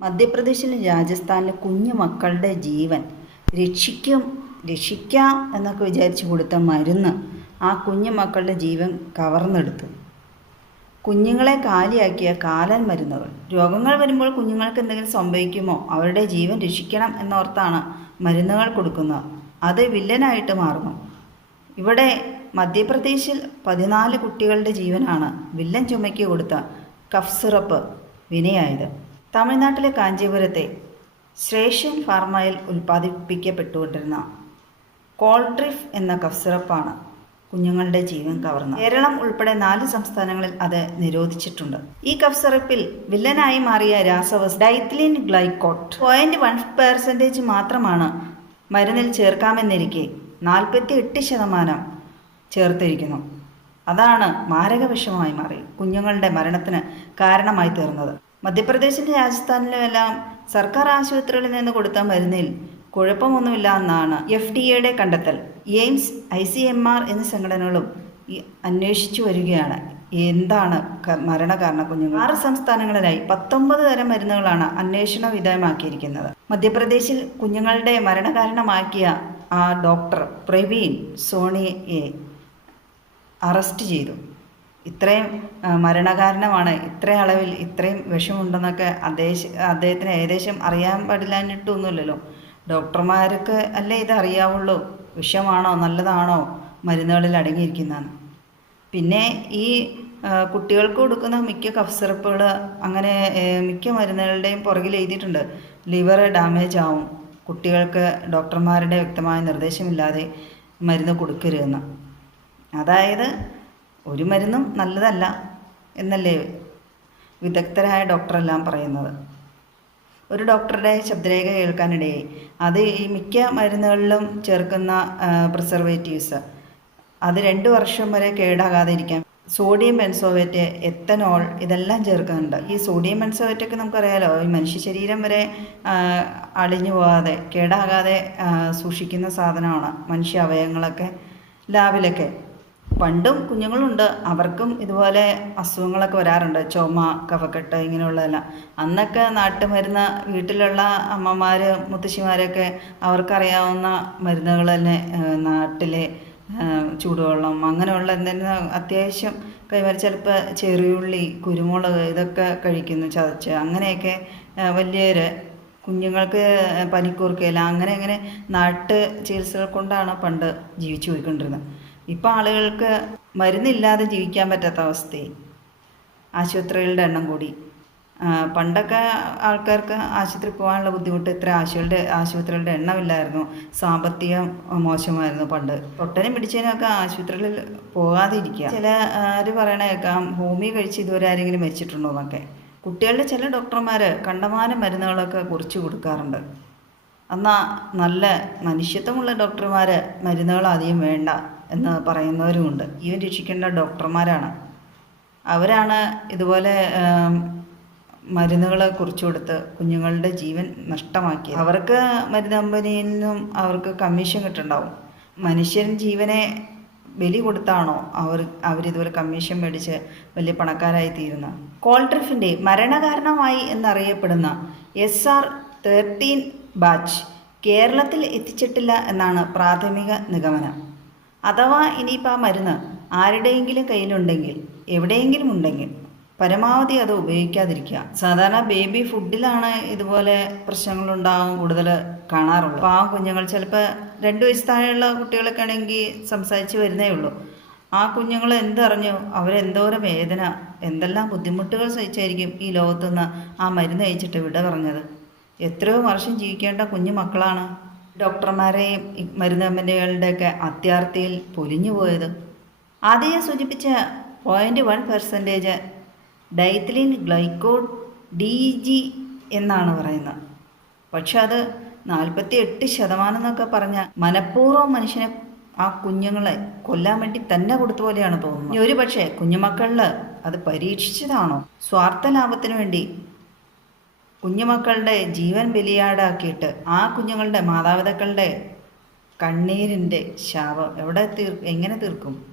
മധ്യപ്രദേശിലും രാജസ്ഥാനിലും കുഞ്ഞു മക്കളുടെ ജീവൻ രക്ഷിക്കും രക്ഷിക്കാം എന്നൊക്കെ വിചാരിച്ചു കൊടുത്ത മരുന്ന് ആ കുഞ്ഞു മക്കളുടെ ജീവൻ കവർന്നെടുത്തു. കുഞ്ഞുങ്ങളെ കാലിയാക്കിയ കാലൻ മരുന്നുകൾ. രോഗങ്ങൾ വരുമ്പോൾ കുഞ്ഞുങ്ങൾക്ക് എന്തെങ്കിലും സംഭവിക്കുമോ? അവരുടെ ജീവൻ രക്ഷിക്കണം എന്നോർത്താണ് മരുന്നുകൾ കൊടുക്കുന്നത്. അത് വില്ലനായിട്ട് മാറുന്നു. ഇവിടെ മധ്യപ്രദേശിൽ പതിനാല് കുട്ടികളുടെ ജീവനാണ് വില്ലൻ ചുമയ്ക്ക് കൊടുത്ത കഫ് സിറപ്പ് വിനയായത്. തമിഴ്നാട്ടിലെ കാഞ്ചീപുരത്തെ ശ്രേഷ്യൻ ഫാർമയിൽ ഉൽപ്പാദിപ്പിക്കപ്പെട്ടുകൊണ്ടിരുന്ന കോൾട്രിഫ് എന്ന കഫ് സിറപ്പാണ് കുഞ്ഞുങ്ങളുടെ ജീവൻ കവർന്നത് കേരളം ഉൾപ്പെടെ നാല് സംസ്ഥാനങ്ങളിൽ അത് നിരോധിച്ചിട്ടുണ്ട്. ഈ കഫ് സിറപ്പിൽ വില്ലനായി മാറിയ രാസവസ് diethylene glycol point one percentage മാത്രമാണ് മരുന്നിൽ ചേർക്കാമെന്നിരിക്കെ നാൽപ്പത്തി എട്ട് ശതമാനം ചേർത്തിരിക്കുന്നു. അതാണ് മാരകവിഷമായി മാറി കുഞ്ഞുങ്ങളുടെ മരണത്തിന് കാരണമായി തീർന്നത്. മധ്യപ്രദേശിന്റെ രാജസ്ഥാനിലും എല്ലാം സർക്കാർ ആശുപത്രികളിൽ നിന്ന് കൊടുത്ത മരുന്നിൽ കുഴപ്പമൊന്നുമില്ല എന്നാണ് എഫ് ഡി എയുടെ കണ്ടെത്തൽ. AIIMS I C M R എന്നീ സംഘടനകളും അന്വേഷിച്ചു വരികയാണ്. എന്താണ് മരണകാരണ കുഞ്ഞുങ്ങൾ? ആറ് സംസ്ഥാനങ്ങളിലായി പത്തൊമ്പത് തരം മരുന്നുകളാണ് അന്വേഷണ വിധേയമാക്കിയിരിക്കുന്നത്. മധ്യപ്രദേശിൽ കുഞ്ഞുങ്ങളുടെ മരണകാരണമാക്കിയ ആ ഡോക്ടർ പ്രവീൺ സോണിയെ അറസ്റ്റ് ചെയ്തു. ഇത്രയും മരണകാരണമാണ് ഇത്രയും അളവിൽ ഇത്രയും വിഷമുണ്ടെന്നൊക്കെ അദ്ദേഹം അദ്ദേഹത്തിന് ഏകദേശം അറിയാൻ പാടില്ലാഞ്ഞിട്ടൊന്നുമില്ലല്ലോ. ഡോക്ടർമാർക്ക് അല്ലേ ഇത് അറിയാവുള്ളൂ? വിഷമാണോ? നല്ലതാണോ? മരുന്നുകളിൽ അടങ്ങിയിരിക്കുന്നതെന്ന് പിന്നെ ഈ കുട്ടികൾക്ക് കൊടുക്കുന്ന മിക്ക കഫ് സിറപ്പുകൾ അങ്ങനെ മിക്ക മരുന്നുകളുടെയും പുറകിൽ എഴുതിയിട്ടുണ്ട്. ലിവർ ഡാമേജ് ആവും. കുട്ടികൾക്ക് ഡോക്ടർമാരുടെ വ്യക്തമായ നിർദ്ദേശമില്ലാതെ മരുന്ന് കൊടുക്കരുതെന്ന്. അതായത് ഒരു മരുന്നും നല്ലതല്ല എന്നല്ലേ വിദഗ്ധരായ ഡോക്ടറെല്ലാം പറയുന്നത്? ഒരു ഡോക്ടറുടെ ശബ്ദരേഖ കേൾക്കാനിടയായി അത് ഈ മിക്ക മരുന്നുകളിലും ചേർക്കുന്ന പ്രിസർവേറ്റീവ്സ് അത് രണ്ട് വർഷം വരെ കേടാകാതെ ഇരിക്കാം സോഡിയം ബെൻസോവേറ്റ് എത്തനോൾ ഇതെല്ലാം ചേർക്കുന്നുണ്ട്. ഈ സോഡിയം ബെൻസോവേറ്റൊക്കെ നമുക്കറിയാലോ ഈ മനുഷ്യ ശരീരം വരെ അടിഞ്ഞു പോകാതെ കേടാകാതെ സൂക്ഷിക്കുന്ന സാധനമാണ് മനുഷ്യ അവയവങ്ങളൊക്കെ ലാബിലൊക്കെ. പണ്ടും കുഞ്ഞുങ്ങളുണ്ട്. അവർക്കും ഇതുപോലെ അസുഖങ്ങളൊക്കെ വരാറുണ്ട്. ചുമ കഫക്കെട്ട് ഇങ്ങനെയുള്ളതെല്ലാം. അന്നൊക്കെ നാട്ടുമരുന്ന് വീട്ടിലുള്ള അമ്മമാർ മുത്തശ്ശിമാരൊക്കെ അവർക്കറിയാവുന്ന മരുന്നുകൾ തന്നെ നാട്ടിലെ ചൂടുവെള്ളം അങ്ങനെയുള്ള എന്തെങ്കിലും അത്യാവശ്യം കൈമാറി ചിലപ്പോൾ ചെറിയുള്ളി കുരുമുളക് ഇതൊക്കെ കഴിക്കുന്നു ചതച്ച്. അങ്ങനെയൊക്കെ വലിയൊരു കുഞ്ഞുങ്ങൾക്ക് പനിക്കൂർക്കയില്ല അങ്ങനെ അങ്ങനെ നാട്ട് ചികിത്സകൾ കൊണ്ടാണ് പണ്ട് ജീവിച്ചു പോയിക്കൊണ്ടിരുന്നത്. ഇപ്പോൾ ആളുകൾക്ക് മരുന്നില്ലാതെ ജീവിക്കാൻ പറ്റാത്ത അവസ്ഥയായി. ആശുപത്രികളുടെ എണ്ണം കൂടി. പണ്ടൊക്കെ ആൾക്കാർക്ക് ആശുപത്രി പോകാനുള്ള ബുദ്ധിമുട്ട് ഇത്ര ആശുകളുടെ ആശുപത്രികളുടെ എണ്ണമില്ലായിരുന്നു. സാമ്പത്തികം മോശമായിരുന്നു പണ്ട്. തൊട്ടനും പിടിച്ചതിനൊക്കെ ആശുപത്രികളിൽ പോകാതെ ഇരിക്കുക ചില ആര് പറയണ കേൾക്കാം ഭൂമി കഴിച്ച് ഇതുവരെ ആരെങ്കിലും വെച്ചിട്ടുണ്ടോ എന്നൊക്കെ. കുട്ടികളുടെ ചില ഡോക്ടർമാർ കണ്ടമാനം മരുന്നുകളൊക്കെ കുറിച്ച് കൊടുക്കാറുണ്ട്. എന്നാൽ നല്ല മനുഷ്യത്വമുള്ള ഡോക്ടർമാർ മരുന്നുകൾ അധികം വേണ്ട എന്ന് പറയുന്നവരുമുണ്ട്. ഇവൻ രക്ഷിക്കേണ്ട ഡോക്ടർമാരാണ്. അവരാണ് ഇതുപോലെ മരുന്നുകളെ കുറിച്ചു കൊടുത്ത് കുഞ്ഞുങ്ങളുടെ ജീവൻ നഷ്ടമാക്കി അവർക്ക് മരുന്ന് കമ്പനിയിൽ നിന്നും അവർക്ക് കമ്മീഷൻ കിട്ടുന്നുണ്ടാവും. മനുഷ്യൻ ജീവനെ ബലി കൊടുത്താണോ അവർ അവരിതുപോലെ കമ്മീഷൻ മേടിച്ച് വലിയ പണക്കാരായി തീരുന്നത്? കോൾട്രിഫിന്റെ മരണകാരണമായി എന്നറിയപ്പെടുന്ന എസ് ആർ തേർട്ടീൻ ബാച്ച് കേരളത്തിൽ എത്തിച്ചിട്ടില്ല എന്നാണ് പ്രാഥമിക നിഗമനം. അഥവാ ഇനിയിപ്പോൾ ആ മരുന്ന് ആരുടെയെങ്കിലും കയ്യിലുണ്ടെങ്കിൽ എവിടെയെങ്കിലും ഉണ്ടെങ്കിൽ പരമാവധി അത് ഉപയോഗിക്കാതിരിക്കുക. സാധാരണ ബേബി ഫുഡിലാണ് ഇതുപോലെ പ്രശ്നങ്ങളുണ്ടാകും കൂടുതൽ കാണാറുള്ളത്. അപ്പോൾ ആ കുഞ്ഞുങ്ങൾ ചിലപ്പോൾ രണ്ട് വയസ്സ് താഴെയുള്ള കുട്ടികളൊക്കെ ആണെങ്കിൽ സംസാരിച്ച് വരുന്നേ ഉള്ളൂ. ആ കുഞ്ഞുങ്ങൾ എന്തറിഞ്ഞു? അവരെന്തോരം വേദന? എന്തെല്ലാം ബുദ്ധിമുട്ടുകൾ സഹിച്ചായിരിക്കും ഈ ലോകത്തുനിന്ന് ആ മരുന്ന് കഴിച്ചിട്ട് വിട പറഞ്ഞത്? എത്രയോ വർഷം ജീവിക്കേണ്ട കുഞ്ഞു മക്കളാണ് ഡോക്ടർമാരെയും മരുന്ന് കമ്പനികളുടെയൊക്കെ അത്യാർത്ഥിയിൽ പൊലിഞ്ഞു പോയത്. ആദ്യം സൂചിപ്പിച്ച point one percentage diethylene glycol D G എന്നാണ് പറയുന്നത്. പക്ഷെ അത് നാൽപ്പത്തി എട്ട് ശതമാനം എന്നൊക്കെ പറഞ്ഞ മനഃപൂർവം മനുഷ്യനെ ആ കുഞ്ഞുങ്ങളെ കൊല്ലാൻ വേണ്ടി തന്നെ കൊടുത്ത പോലെയാണ് തോന്നുന്നത്. ഒരു പക്ഷേ കുഞ്ഞുമക്കളിൽ അത് പരീക്ഷിച്ചതാണോ? സ്വാർത്ഥ ലാഭത്തിന് വേണ്ടി കുഞ്ഞുമക്കളുടെ ജീവൻ ബലിയാടാക്കിയിട്ട് ആ കുഞ്ഞുങ്ങളുടെ മാതാപിതാക്കളുടെ കണ്ണീരിന്റെ ശാപം എവിടെ തീർ എങ്ങനെ തീർക്കും?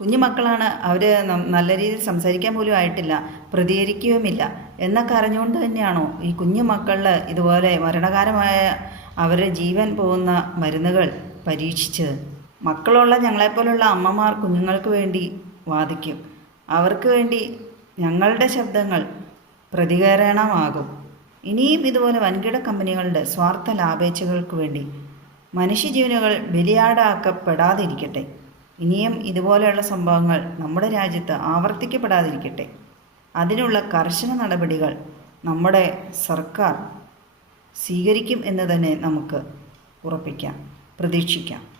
കുഞ്ഞുമക്കളാണ് അവർ നല്ല രീതിയിൽ സംസാരിക്കാൻ പോലും ആയിട്ടില്ല പ്രതികരിക്കുകയുമില്ല. എന്നൊക്കെ അറിഞ്ഞുകൊണ്ട് തന്നെയാണോ ഈ കുഞ്ഞു മക്കളിൽ ഇതുപോലെ മരണകാരമായ അവരുടെ ജീവൻ പോകുന്ന മരുന്നുകൾ പരീക്ഷിച്ചത്? മക്കളുള്ള ഞങ്ങളെപ്പോലുള്ള അമ്മമാർ കുഞ്ഞുങ്ങൾക്ക് വേണ്ടി വാദിക്കും. അവർക്ക് വേണ്ടി ഞങ്ങളുടെ ശബ്ദങ്ങൾ പ്രതികരണമാകും. ഇനിയും ഇതുപോലെ വൻകിട കമ്പനികളുടെ സ്വാർത്ഥ ലാഭേച്ഛകൾക്ക് വേണ്ടി മനുഷ്യജീവനുകൾ ബലിയാടാക്കപ്പെടാതിരിക്കട്ടെ. ഇനിയും ഇതുപോലെയുള്ള സംഭവങ്ങൾ നമ്മുടെ രാജ്യത്ത് ആവർത്തിക്കപ്പെടാതിരിക്കട്ടെ. അതിനുള്ള കർശന നടപടികൾ നമ്മുടെ സർക്കാർ സ്വീകരിക്കും എന്ന് തന്നെ നമുക്ക് ഉറപ്പിക്കാം പ്രതീക്ഷിക്കാം.